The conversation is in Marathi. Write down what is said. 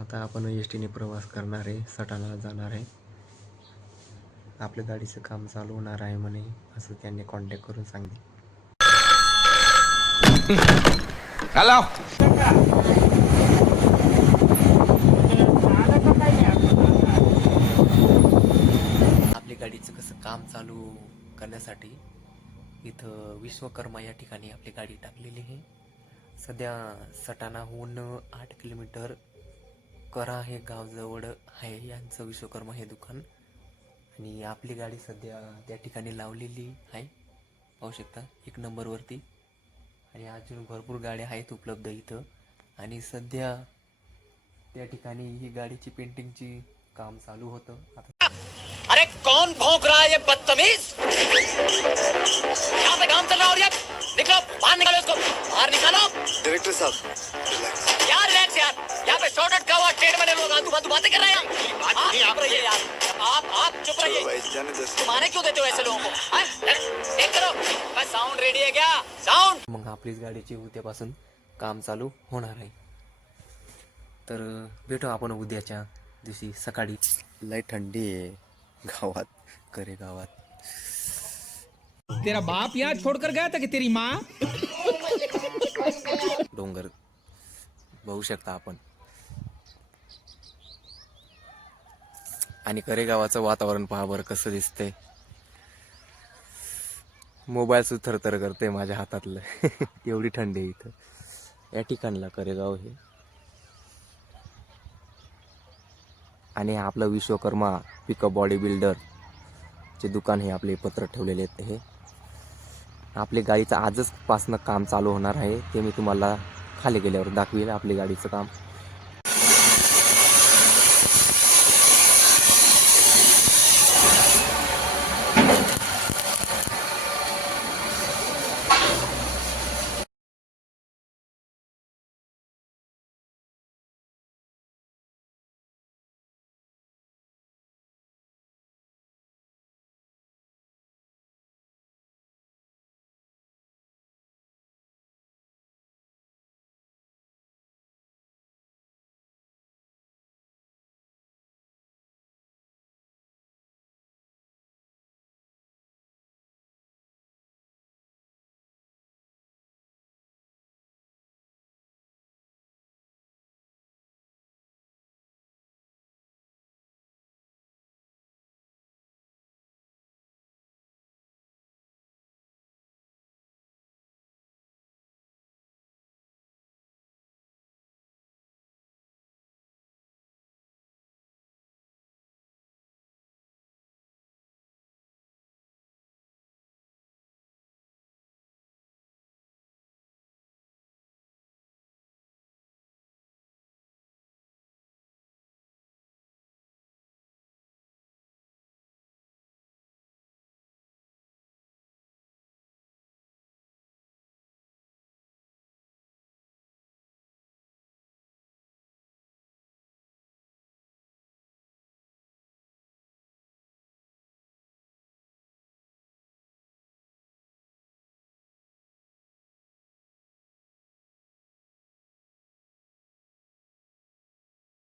आता आपण एस टीने प्रवास करणार आहे, सटाणा जाणार आहे. आपल्या गाडीचं काम चालू होणार आहे म्हणे, असं त्यांनी कॉन्टॅक्ट करून सांगितले. हॅलो. आपल्या गाडीचं कसं काम चालू करण्यासाठी इथं विश्वकर्मा या ठिकाणी आपली गाडी टाकलेली आहे. सध्या सटाणाहून 8 किलोमीटर करा हे गावजवळ आहे यांचं विश्वकर्मा हे दुकान. आणि आपली गाडी सध्या त्या ठिकाणी लावलेली आहे, पाहू शकता 1 नंबरवरती. आणि अजून भरपूर गाड्या आहेत उपलब्ध इथं. आणि सध्या त्या ठिकाणी ही गाडीची पेंटिंगची काम चालू होतं. आता अरे कौन भौंक रहा है ये बदतमीज? यहाँ पे काम चल रहा है और ये निकलो बाहर निकालो इसको बाहर निकालो। डायरेक्टर साहब यार रिलैक्स यार, यहाँ पे शॉर्टकट का हुआ ट्रेड में लोग आतू बातें कर रहे हैं। आप चुप रहिए यार, आप चुप चलो रहिए। भाई जाने दो। माने क्यों देते हो ऐसे लोगों को? एक करो बस। साउंड रेडी है क्या? साउंड। मग आपलीच गाडीची उद्यापासून काम चालू होणार आहे. तर भेटू आपण उद्याच्या दिवशी सकाळी. लय थंडी आहे गावात, करे गावात. तेरा बाप यहाँ छोड़कर गया था कि तेरी माँ? डोंगर बघू शकता आपण. आणि करेगावाचं वातावरण पहा बरं कसं दिसतंय. मोबाईल सुद्धा थरथर करते माझ्या हातातलं. एवढी थंडी आहे इथं या ठिकाणला करेगाव हे. आणि आपलं विश्वकर्मा पिकअप बॉडी बिल्डर चे दुकान हे आपले पत्र ठेवलेले आहेत. हे आपली गाडीचं आजच पासनं काम चालू होणार आहे, ते मी तुम्हाला खाली गेल्यावर दाखवेल आपली गाडीचं काम.